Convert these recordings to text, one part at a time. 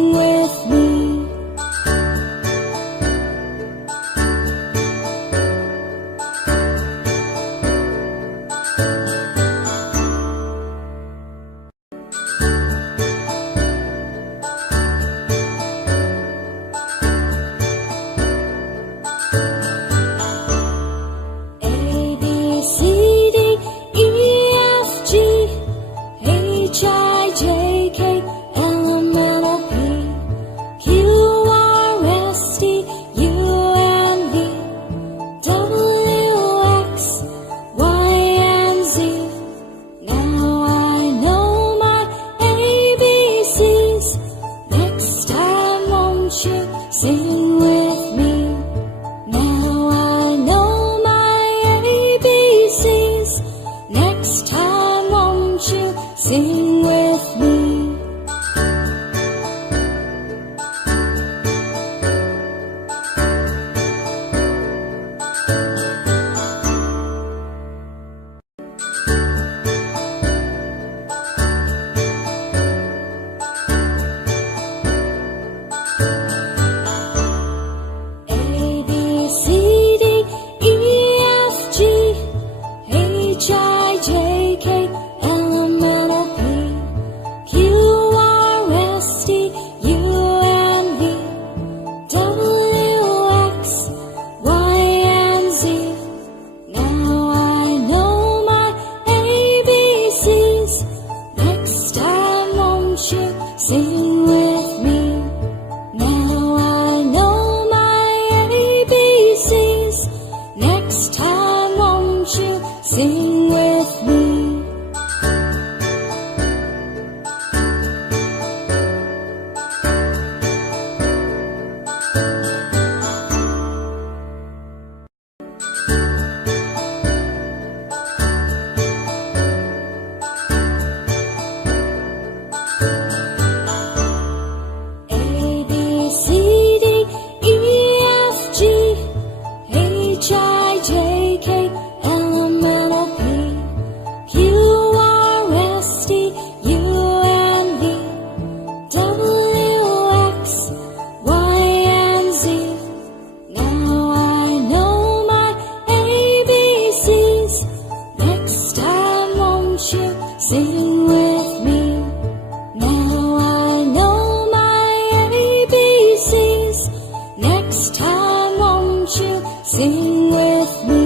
Sing with me. Sing with me. Now I know my ABCs. Next time won't you sing with me? Sing with me. Now I know my ABCs. Next time won't you sing with me? Sing with me. Now I know my ABCs. Next time won't you sing with me?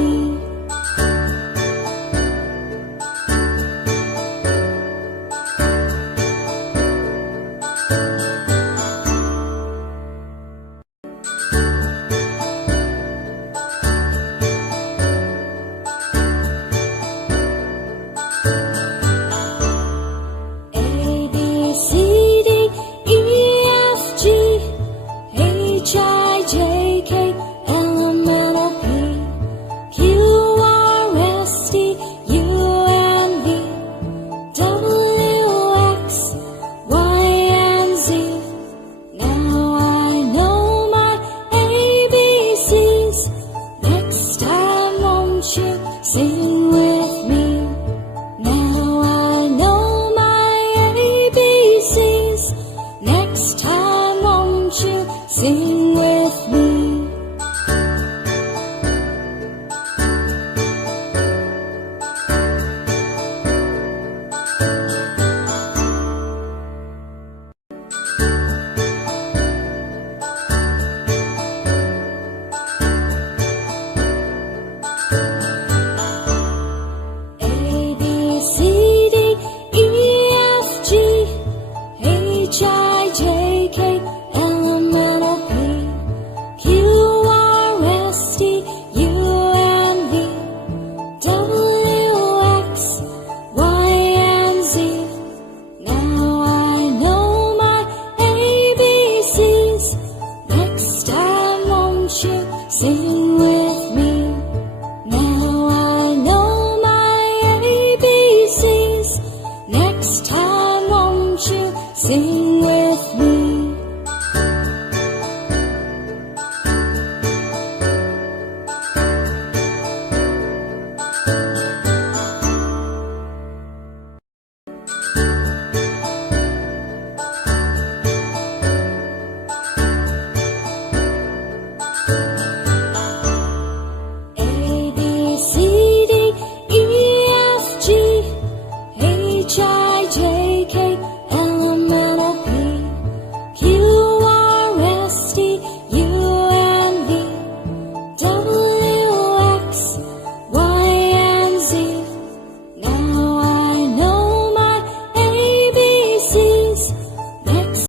Sing with me. Now I know my ABCs. Next time won't you sing with me?